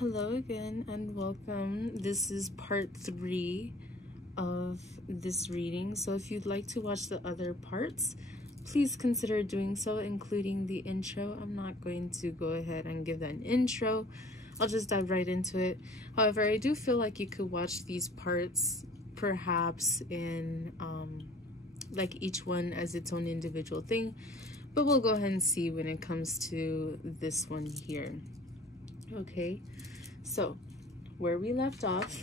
Hello again and welcome. This is part 3 of this reading. So if you'd like to watch the other parts, please consider doing so, including the intro. I'm not going to go ahead and give that an intro. I'll just dive right into it. However, I do feel like you could watch these parts perhaps in like each one as its own individual thing, but we'll go ahead and see when it comes to this one here. Okay, so where we left off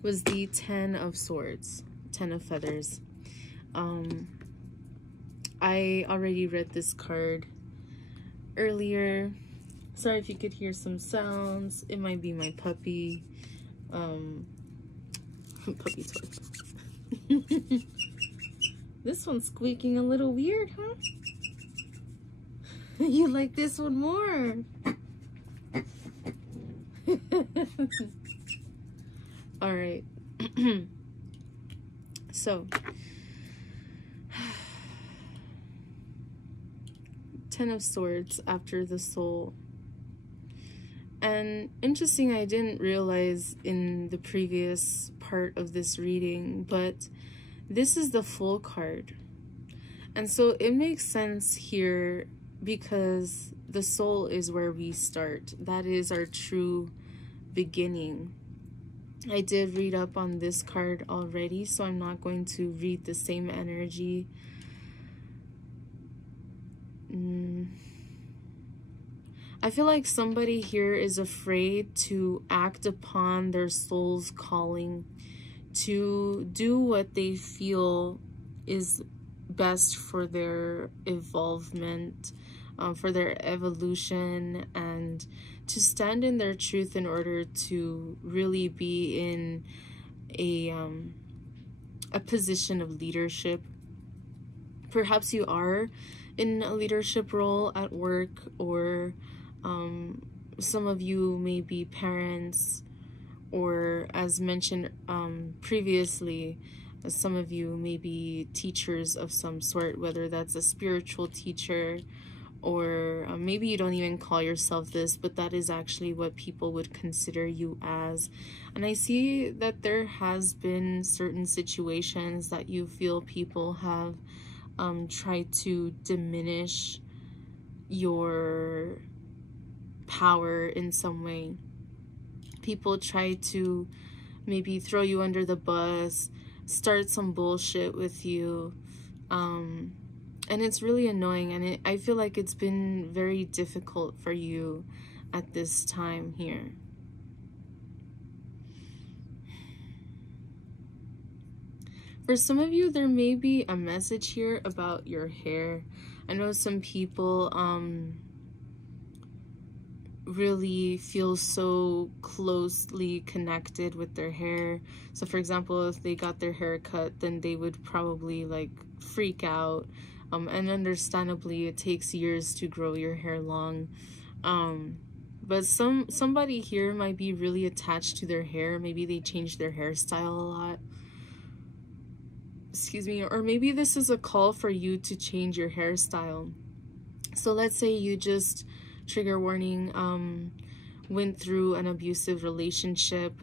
was the 10 of Swords, 10 of Feathers. I already read this card earlier. Sorry if you could hear some sounds. It might be my puppy. Puppy toy. This one's squeaking a little weird, huh? You like this one more. All right. So 10 of Swords after the Soul. And interesting, I didn't realize in the previous part of this reading, but this is the Full card. And so it makes sense here because the soul is where we start. That is our true beginning. I did read up on this card already, so I'm not going to read the same energy. I feel like somebody here is afraid to act upon their soul's calling, to do what they feel is best for their evolvement, for their evolution, and to stand in their truth in order to really be in a position of leadership. Perhaps you are in a leadership role at work, or some of you may be parents, or as mentioned previously, some of you may be teachers of some sort, whether that's a spiritual teacher, or maybe you don't even call yourself this, but that is actually what people would consider you as. And I see that there has been certain situations that you feel people have tried to diminish your power in some way. People try to maybe throw you under the bus, start some bullshit with you, and it's really annoying, and I feel like it's been very difficult for you at this time here. For some of you, there may be a message here about your hair. I know some people really feel so closely connected with their hair. So for example, if they got their hair cut, then they would probably like freak out. And understandably, it takes years to grow your hair long. But somebody here might be really attached to their hair. Maybe they changed their hairstyle a lot. Excuse me. Or maybe this is a call for you to change your hairstyle. So let's say you just, trigger warning, went through an abusive relationship.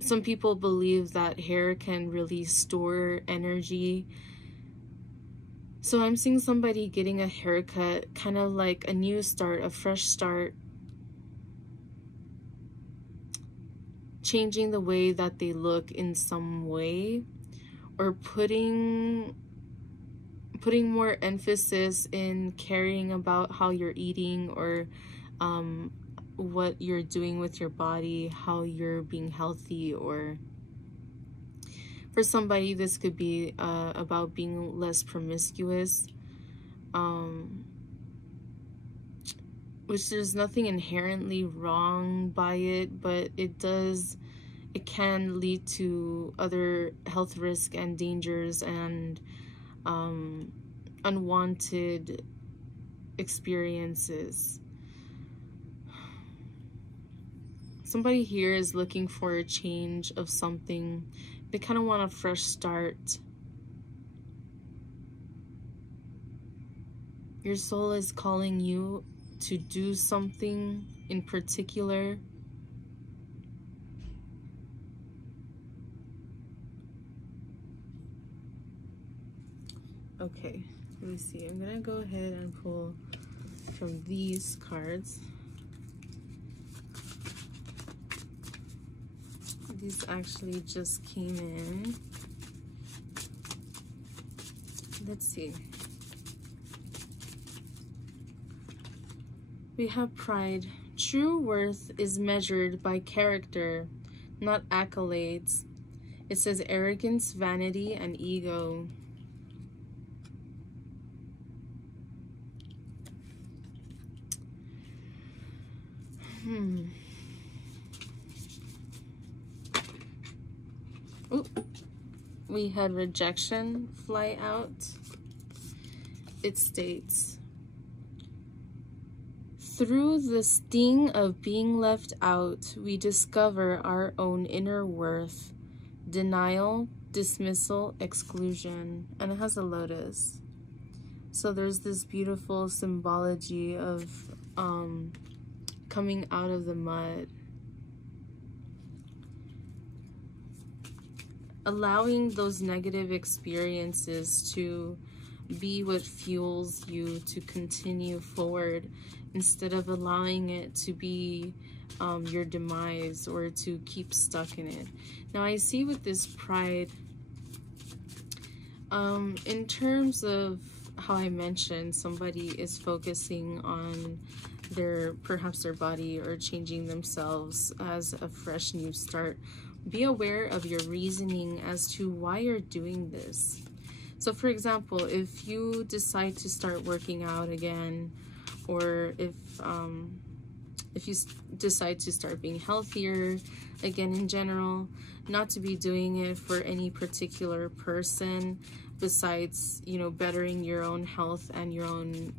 Some people believe that hair can really store energy. So I'm seeing somebody getting a haircut, kind of like a new start, a fresh start, changing the way that they look in some way, or putting more emphasis in caring about how you're eating, or what you're doing with your body, how you're being healthy. Or for somebody, this could be about being less promiscuous, which there's nothing inherently wrong by it, but it can lead to other health risks and dangers, and unwanted experiences. Somebody here is looking for a change of something. They kind of want a fresh start. Your soul is calling you to do something in particular. Okay, let me see. I'm gonna go ahead and pull from these cards. These actually just came in. Let's see. We have pride. True worth is measured by character, not accolades. It says arrogance, vanity, and ego. Ooh. We had rejection fly out. It states, through the sting of being left out, we discover our own inner worth. Denial, dismissal, exclusion. And it has a lotus. So there's this beautiful symbology of coming out of the mud. Allowing those negative experiences to be what fuels you to continue forward, instead of allowing it to be your demise or to keep stuck in it. Now I see with this pride, in terms of how I mentioned, somebody is focusing on perhaps their body or changing themselves as a fresh new start. Be aware of your reasoning as to why you're doing this. So for example, if you decide to start working out again, or if you decide to start being healthier again in general, not to be doing it for any particular person besides, you know, bettering your own health and your own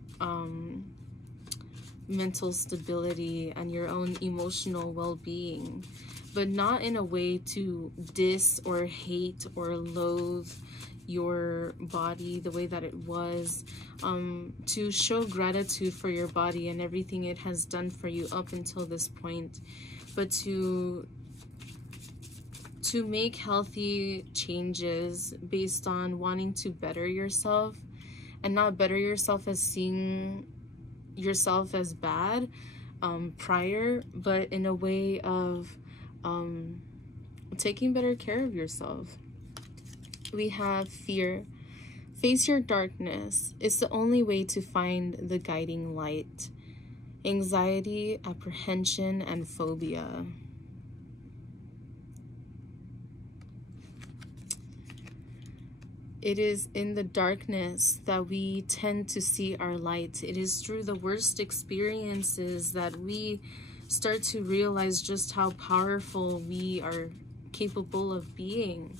mental stability and your own emotional well-being, but not in a way to diss or hate or loathe your body the way that it was, to show gratitude for your body and everything it has done for you up until this point, but to make healthy changes based on wanting to better yourself, and not better yourself as seeing yourself as bad prior, but in a way of taking better care of yourself. We have fear. Face your darkness. It's the only way to find the guiding light. Anxiety, apprehension, and phobia. It is in the darkness that we tend to see our light. It is through the worst experiences that we start to realize just how powerful we are capable of being.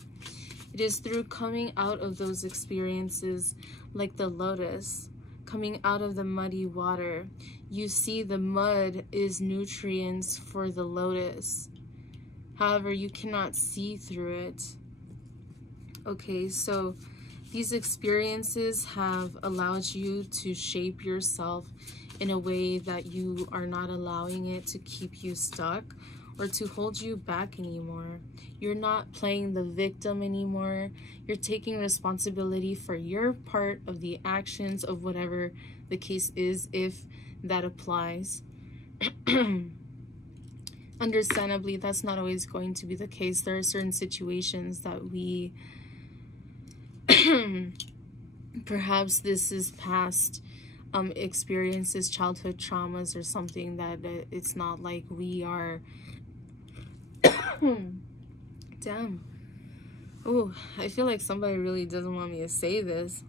It is through coming out of those experiences, like the lotus, coming out of the muddy water. You see, the mud is nutrients for the lotus. However, you cannot see through it. Okay, so these experiences have allowed you to shape yourself in a way that you are not allowing it to keep you stuck or to hold you back anymore. You're not playing the victim anymore. You're taking responsibility for your part of the actions of whatever the case is, if that applies. Understandably, that's not always going to be the case. There are certain situations that we perhaps this is past experiences, childhood traumas or something, that it's not like we are damn. Oh, I feel like somebody really doesn't want me to say this.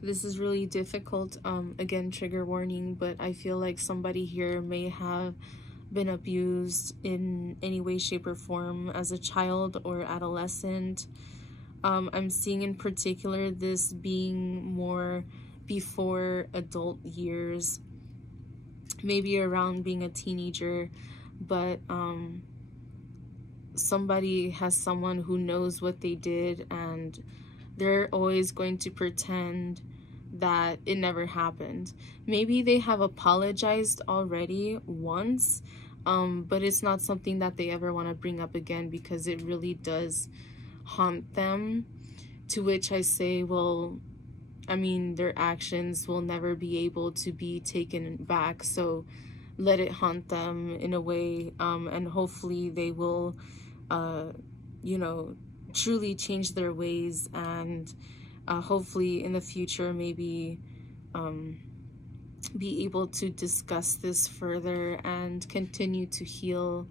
This is really difficult. Again, trigger warning, but I feel like somebody here may have been abused in any way, shape, or form as a child or adolescent. I'm seeing in particular this being more before adult years, maybe around being a teenager, but somebody has someone who knows what they did, and they're always going to pretend that it never happened. Maybe they have apologized already once, but it's not something that they ever want to bring up again, because it really does haunt them, to which I say, well, I mean, their actions will never be able to be taken back, so let it haunt them in a way, and hopefully they will, you know, truly change their ways, and hopefully in the future maybe be able to discuss this further and continue to heal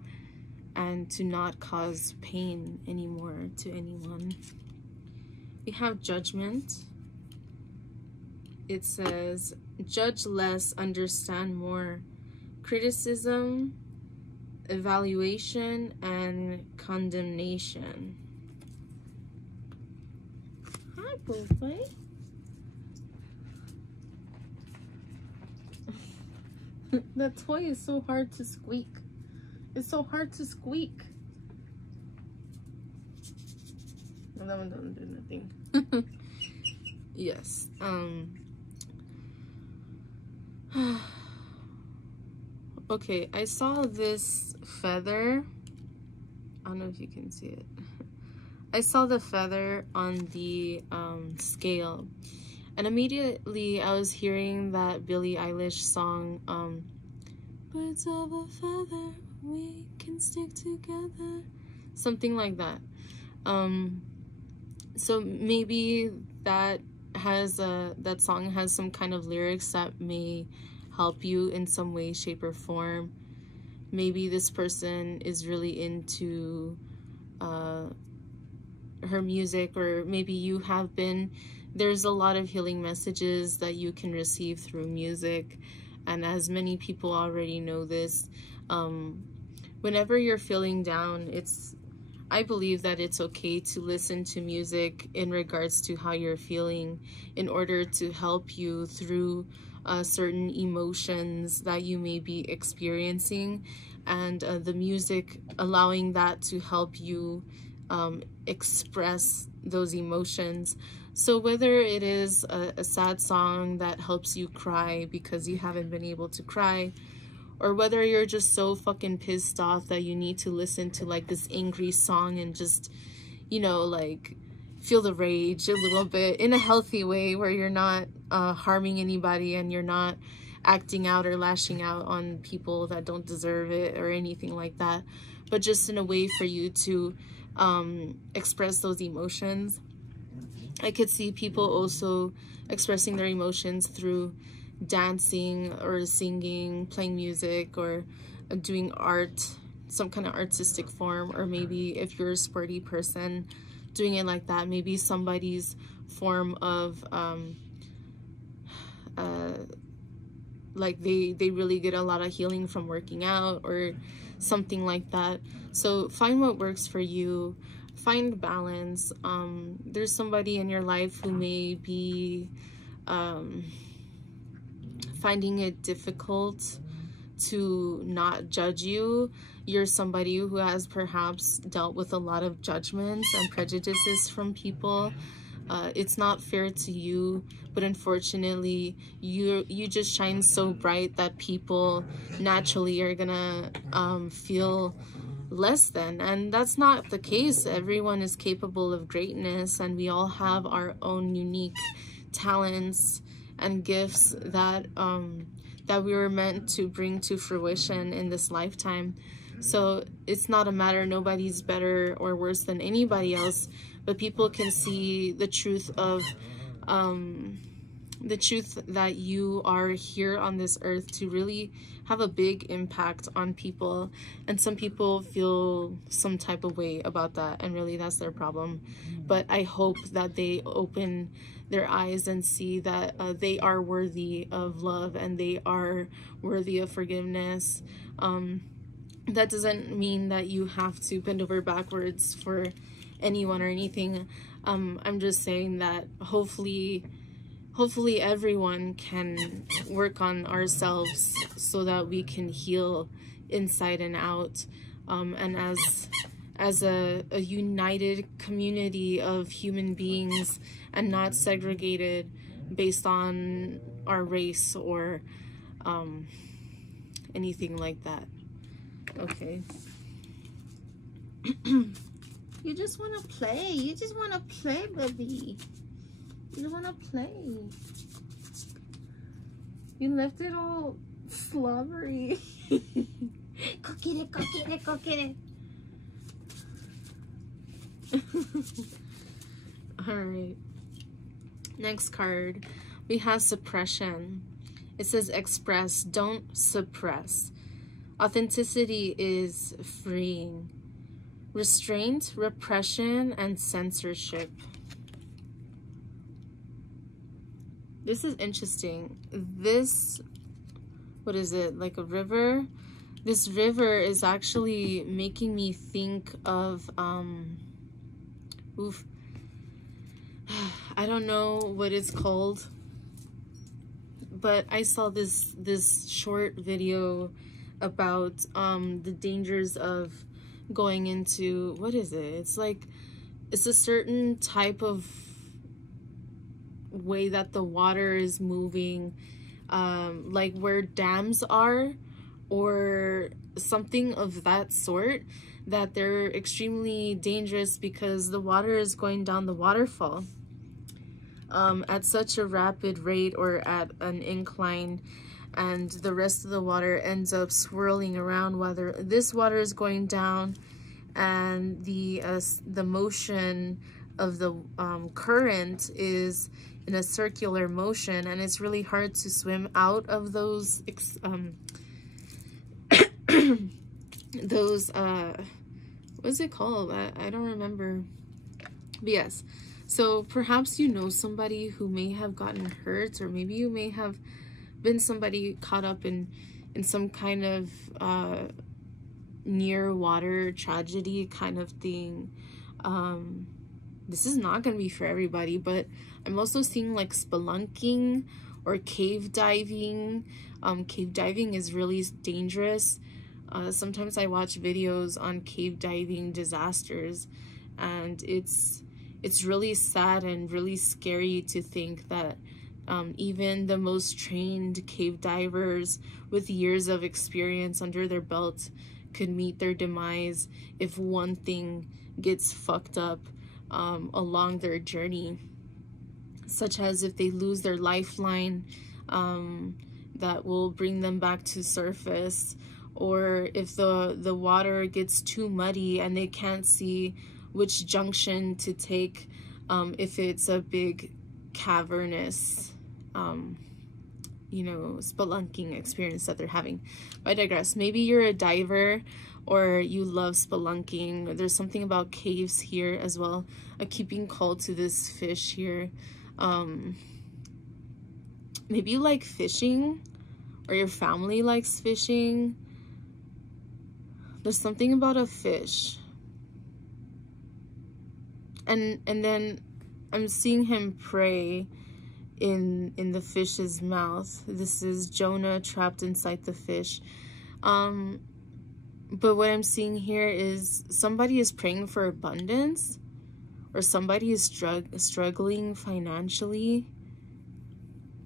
and to not cause pain anymore to anyone. We have Judgment. It says, judge less, understand more. Criticism, evaluation, and condemnation. Hi, boy. That toy is so hard to squeak. It's so hard to squeak. No, that one doesn't do nothing. Yes. Okay, I saw this feather. I don't know if you can see it. I saw the feather on the scale, and immediately I was hearing that Billie Eilish song, birds of a feather, we can stick together, something like that. So maybe that song has some kind of lyrics that may help you in some way, shape, or form. Maybe this person is really into her music, or maybe you have been. There's a lot of healing messages that you can receive through music, and as many people already know this, whenever you're feeling down, I believe that it's okay to listen to music in regards to how you're feeling, in order to help you through certain emotions that you may be experiencing, and the music allowing that to help you express those emotions. So whether it is a sad song that helps you cry because you haven't been able to cry, or whether you're just so fucking pissed off that you need to listen to like this angry song and just, you know, like feel the rage a little bit in a healthy way, where you're not harming anybody and you're not acting out or lashing out on people that don't deserve it or anything like that, but just in a way for you to express those emotions. I could see people also expressing their emotions through dancing or singing, playing music, or doing art, some kind of artistic form, or maybe if you're a sporty person, doing it like that. Maybe somebody's form of like they really get a lot of healing from working out or something like that. So find what works for you, find balance. There's somebody in your life who may be finding it difficult to not judge you. You're somebody who has perhaps dealt with a lot of judgments and prejudices from people. It's not fair to you, but unfortunately you just shine so bright that people naturally are gonna feel less than, and that's not the case. Everyone is capable of greatness, and we all have our own unique talents and gifts that that we were meant to bring to fruition in this lifetime. So it's not a matter, nobody's better or worse than anybody else, but people can see the truth of the truth that you are here on this earth to really have a big impact on people. And some people feel some type of way about that, and really that's their problem. But I hope that they open their eyes and see that they are worthy of love and they are worthy of forgiveness. That doesn't mean that you have to bend over backwards for anyone or anything. I'm just saying that hopefully everyone can work on ourselves so that we can heal inside and out, and as a united community of human beings, and not segregated based on our race or anything like that. Okay. You just want to play. You just want to play, baby. You want to play. You left it all slobbery. Go get it, go get it, go get it. Alright. Next card. We have suppression. It says express, don't suppress. Authenticity is freeing. Restraint, repression, and censorship. This is interesting. This, what is it, like a river? This river is actually making me think of, I don't know what it's called, but I saw this short video about the dangers of going into, what is it? It's like, it's a certain type of way that the water is moving, like where dams are or something of that sort, that they're extremely dangerous because the water is going down the waterfall at such a rapid rate or at an incline, and the rest of the water ends up swirling around while this water is going down, and the motion of the current is in a circular motion, and it's really hard to swim out of those those what's it called? I don't remember. But yes, so perhaps you know somebody who may have gotten hurt, or maybe you may have been somebody caught up in some kind of near water tragedy kind of thing. This is not going to be for everybody, but I'm also seeing like spelunking or cave diving. Cave diving is really dangerous. Sometimes I watch videos on cave diving disasters, and it's really sad and really scary to think that even the most trained cave divers with years of experience under their belt could meet their demise if one thing gets fucked up along their journey, such as if they lose their lifeline that will bring them back to surface, or if the water gets too muddy and they can't see which junction to take, if it's a big cavernous you know, spelunking experience that they're having. But I digress. Maybe you're a diver or you love spelunking. There's something about caves here as well. I keep being called to this fish here. Maybe you like fishing, or your family likes fishing. There's something about a fish. And then I'm seeing him pray in the fish's mouth. This is Jonah trapped inside the fish. But what I'm seeing here is somebody is praying for abundance, or somebody is struggling financially.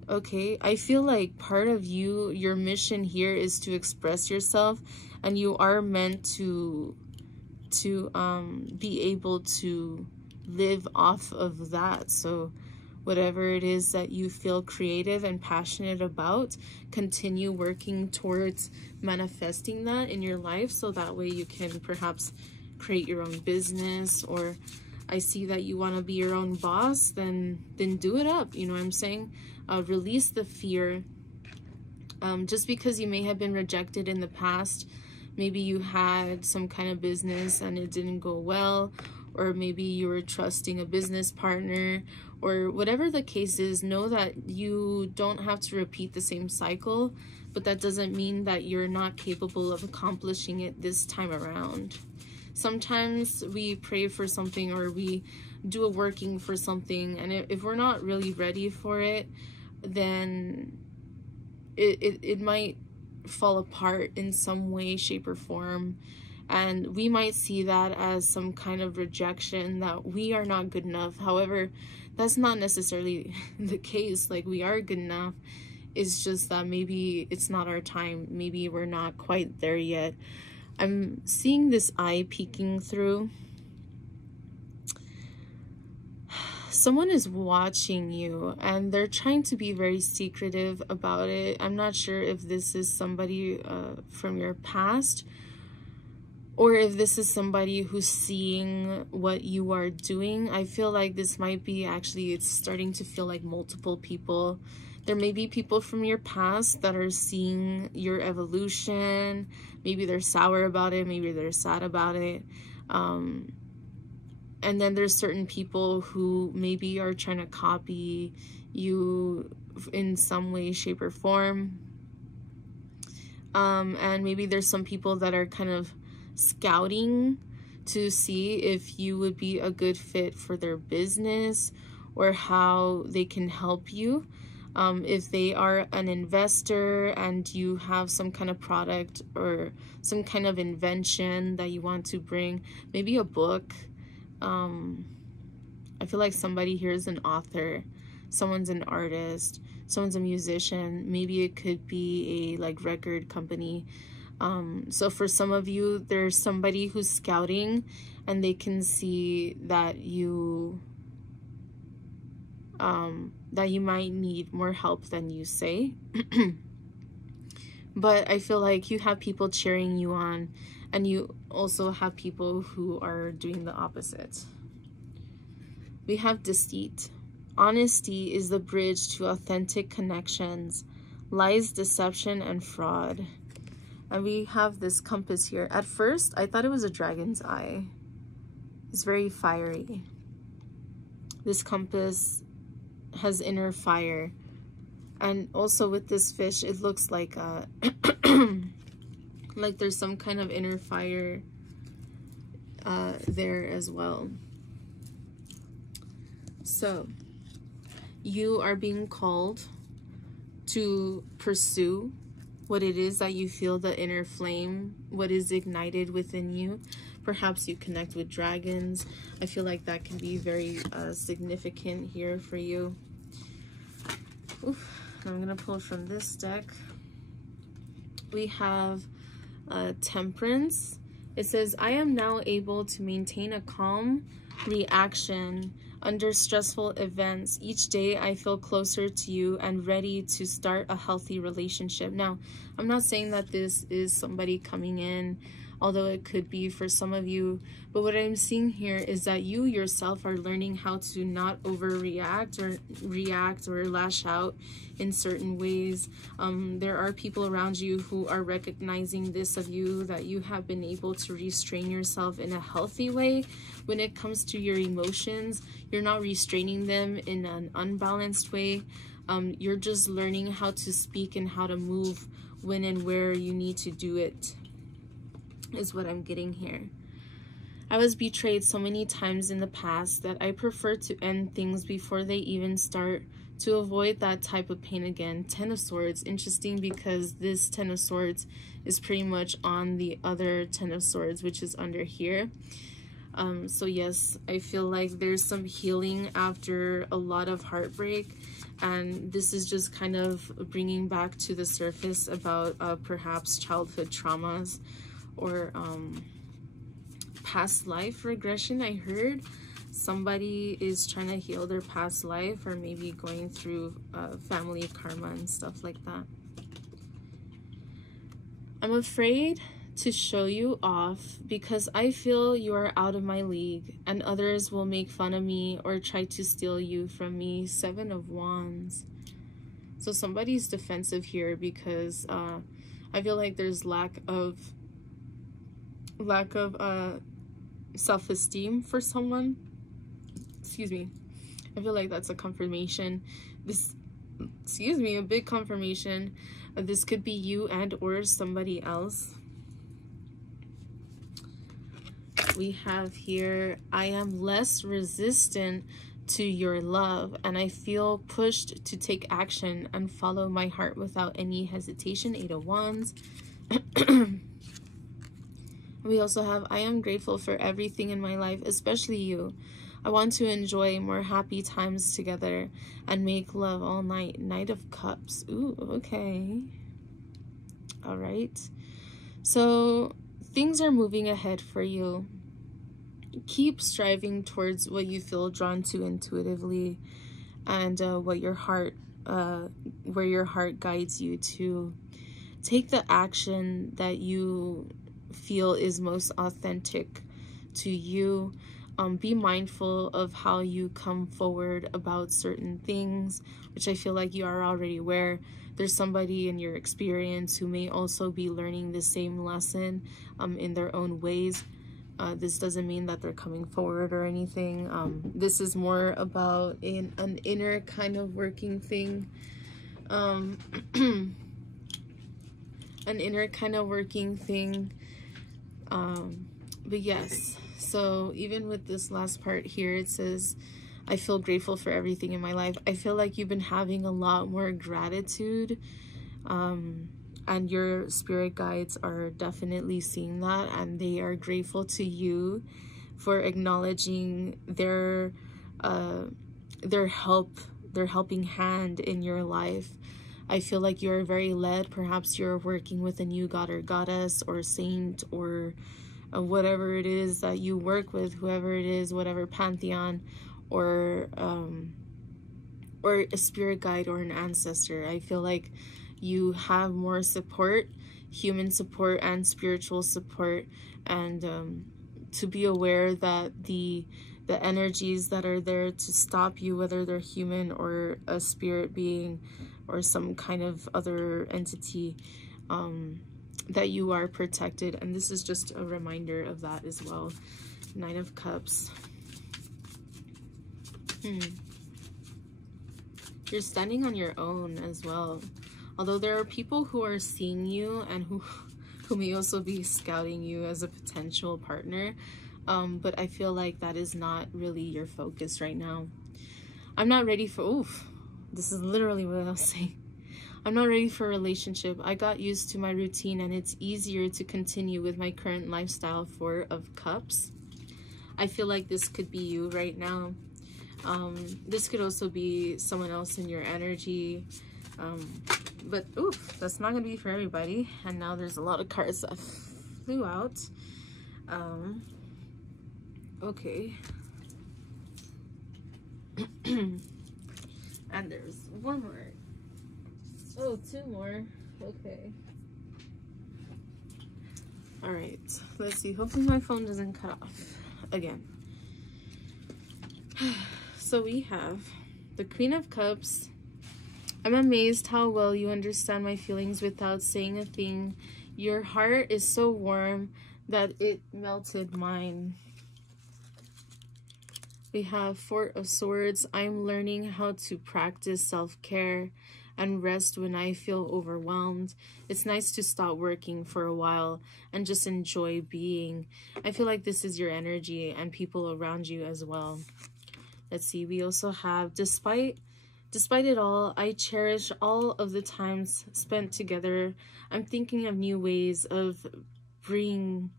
Okay, I feel like part of you, your mission here is to express yourself, and you are meant to be able to live off of that. So whatever it is that you feel creative and passionate about, continue working towards manifesting that in your life, so that way you can perhaps create your own business. Or I see that you want to be your own boss, then do it up. You know what I'm saying? Release the fear. Just because you may have been rejected in the past, maybe you had some kind of business and it didn't go well, or maybe you were trusting a business partner, or whatever the case is, know that you don't have to repeat the same cycle, but that doesn't mean that you're not capable of accomplishing it this time around. Sometimes we pray for something, or we do a working for something, and if we're not really ready for it, then it might fall apart in some way, shape, or form. And we might see that as some kind of rejection, that we are not good enough. However, that's not necessarily the case. Like, we are good enough. It's just that maybe it's not our time. Maybe we're not quite there yet. I'm seeing this eye peeking through. someone is watching you and they're trying to be very secretive about it. I'm not sure if this is somebody from your past, or if this is somebody who's seeing what you are doing. I feel like this might be actually, it's starting to feel like multiple people. There may be people from your past that are seeing your evolution. Maybe they're sour about it. Maybe they're sad about it. And then there's certain people who maybe are trying to copy you in some way, shape, or form. And maybe there's some people that are kind of scouting to see if you would be a good fit for their business or how they can help you. If they are an investor and you have some kind of product or some kind of invention that you want to bring, maybe a book. I feel like somebody here is an author, someone's an artist, someone's a musician. Maybe it could be a like record company. So for some of you, there's somebody who's scouting and they can see that you might need more help than you say. But I feel like you have people cheering you on, and you also have people who are doing the opposite. We have deceit. Honesty is the bridge to authentic connections. Lies, deception, and fraud. And we have this compass here. At first, I thought it was a dragon's eye. It's very fiery. This compass has inner fire. And also with this fish, it looks like like there's some kind of inner fire there as well. So you are being called to pursue what it is that you feel, the inner flame, what is ignited within you. Perhaps you connect with dragons. I feel like that can be very significant here for you. Oof. I'm gonna pull from this deck. We have Temperance. It says, I am now able to maintain a calm reaction under stressful events. Each day I feel closer to you and ready to start a healthy relationship. Now, I'm not saying that this is somebody coming in, although it could be for some of you. But what I'm seeing here is that you yourself are learning how to not overreact or react or lash out in certain ways. There are people around you who are recognizing this of you, that you have been able to restrain yourself in a healthy way. When it comes to your emotions, you're not restraining them in an unbalanced way. You're just learning how to speak and how to move when and where you need to do it, is what I'm getting here. I was betrayed so many times in the past that I prefer to end things before they even start, to avoid that type of pain again. Ten of Swords. Interesting, because this Ten of Swords is pretty much on the other Ten of Swords, which is under here. So yes, I feel like there's some healing after a lot of heartbreak, and this is just kind of bringing back to the surface about perhaps childhood traumas or past life regression. I heard somebody is trying to heal their past life, or maybe going through family karma and stuff like that. I'm afraid to show you off because I feel you are out of my league and others will make fun of me or try to steal you from me. Seven of Wands. So somebody's defensive here because I feel like there's lack of self-esteem for someone. Excuse me. I feel like that's a confirmation. A big confirmation. This could be you and or somebody else. We have here, I am less resistant to your love and I feel pushed to take action and follow my heart without any hesitation. Eight of Wands. We also have, I am grateful for everything in my life, especially you. I want to enjoy more happy times together and make love all night. Knight of Cups. Ooh, okay. All right. So things are moving ahead for you. keep striving towards what you feel drawn to intuitively, and what your heart, where your heart guides you to. Take the action that you feel is most authentic to you. Be mindful of how you come forward about certain things, which I feel like you are already aware. There's somebody in your experience who may also be learning the same lesson in their own ways. This doesn't mean that they're coming forward or anything. This is more about an inner kind of working thing. An inner kind of working thing. But yes, so even with this last part here, it says, I feel grateful for everything in my life. I feel like you've been having a lot more gratitude, and your spirit guides are definitely seeing that, and they are grateful to you for acknowledging their helping hand in your life. I feel like you're very led. Perhaps you're working with a new god or goddess or saint, or whatever it is that you work with, whoever it is, whatever pantheon, or a spirit guide or an ancestor. I feel like you have more support, human support and spiritual support, and to be aware that the energies that are there to stop you, whether they're human or a spirit being or some kind of other entity, that you are protected. And this is just a reminder of that as well. Nine of Cups. You're standing on your own as well. Although there are people who are seeing you and who may also be scouting you as a potential partner. But I feel like that is not really your focus right now. I'm not ready for, oof, this is literally what I was saying. I'm not ready for a relationship. I got used to my routine and it's easier to continue with my current lifestyle. Four of Cups. I feel like this could be you right now. This could also be someone else in your energy. But oof, that's not going to be for everybody. And now there's a lot of cards that flew out. Okay. And there's one more. Oh, two more. Okay. All right. Let's see. Hopefully my phone doesn't cut off again. So we have the Queen of Cups. I'm amazed how well you understand my feelings without saying a thing. Your heart is so warm that it melted mine. We have Four of Swords. I'm learning how to practice self-care and rest when I feel overwhelmed. It's nice to stop working for a while and just enjoy being. I feel like this is your energy and people around you as well. Let's see. We also have, despite it all, I cherish all of the times spent together. I'm thinking of new ways of bring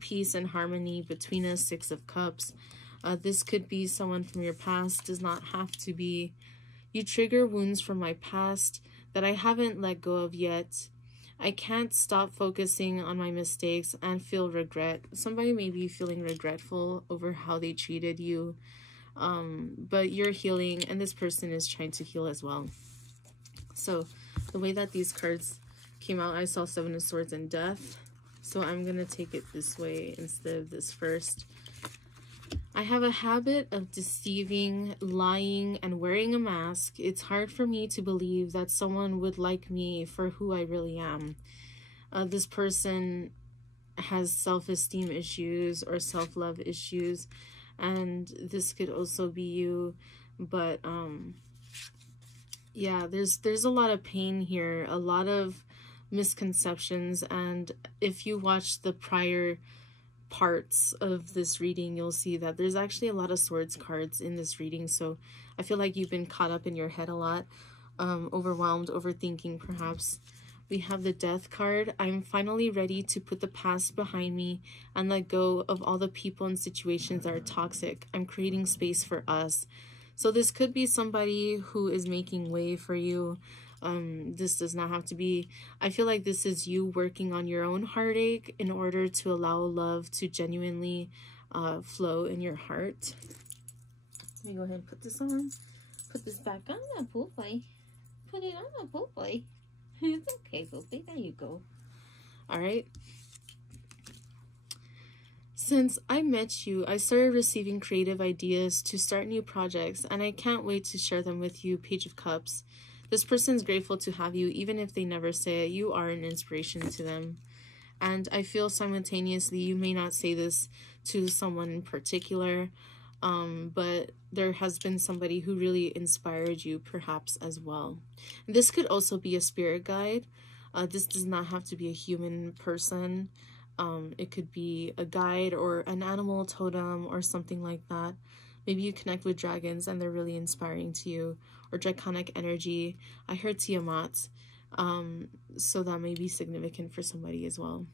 peace and harmony between us. Six of Cups. This could be someone from your past, does not have to be. You trigger wounds from my past that I haven't let go of yet. I can't stop focusing on my mistakes and feel regret. Somebody may be feeling regretful over how they treated you. But you're healing, and this person is trying to heal as well. So the way that these cards came out, I saw Seven of Swords and Death. So I'm going to take it this way instead of this first. I have a habit of deceiving, lying, and wearing a mask. It's hard for me to believe that someone would like me for who I really am. This person has self-esteem issues or self-love issues, and this could also be you. But yeah, there's a lot of pain here, a lot of misconceptions, and if you watch the prior parts of this reading, you'll see that there's actually a lot of swords cards in this reading. So I feel like you've been caught up in your head a lot, overwhelmed, overthinking perhaps. We have the Death card. I'm finally ready to put the past behind me and let go of all the people and situations that are toxic. I'm creating space for us. So this could be somebody who is making way for you. This does not have to be. I feel like this is you working on your own heartache in order to allow love to genuinely flow in your heart. Let me go ahead and put this on. Put this back on the pool boy. Put it on the pool boy. It's okay, poopy. There you go. All right. Since I met you, I started receiving creative ideas to start new projects, and I can't wait to share them with you, Page of Cups. This person's grateful to have you, even if they never say it. You are an inspiration to them. And I feel simultaneously, you may not say this to someone in particular, but there has been somebody who really inspired you, perhaps, as well. And this could also be a spirit guide. This does not have to be a human person. It could be a guide or an animal totem or something like that. Maybe you connect with dragons and they're really inspiring to you, or draconic energy. I heard Tiamat, so that may be significant for somebody as well.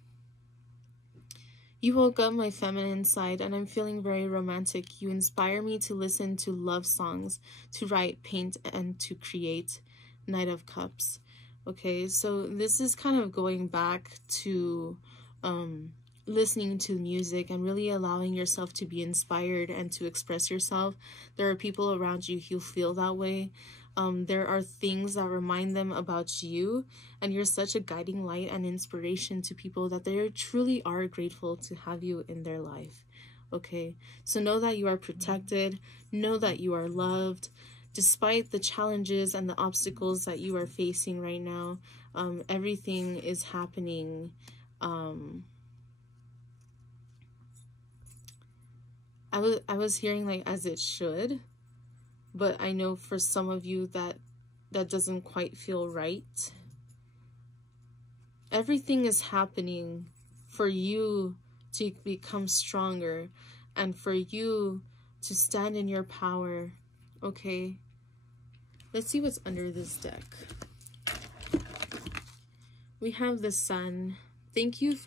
You woke up my feminine side and I'm feeling very romantic. You inspire me to listen to love songs, to write, paint, and to create. Knight of Cups. Okay, so this is kind of going back to listening to music and really allowing yourself to be inspired and to express yourself. There are people around you who feel that way. There are things that remind them about you, and you're such a guiding light and inspiration to people that they truly are grateful to have you in their life. Okay, so know that you are protected, know that you are loved, despite the challenges and the obstacles that you are facing right now. Everything is happening I was hearing like as it should, but I know for some of you that doesn't quite feel right. Everything is happening for you to become stronger and for you to stand in your power. Okay, let's see what's under this deck. We have the Sun. Thank you for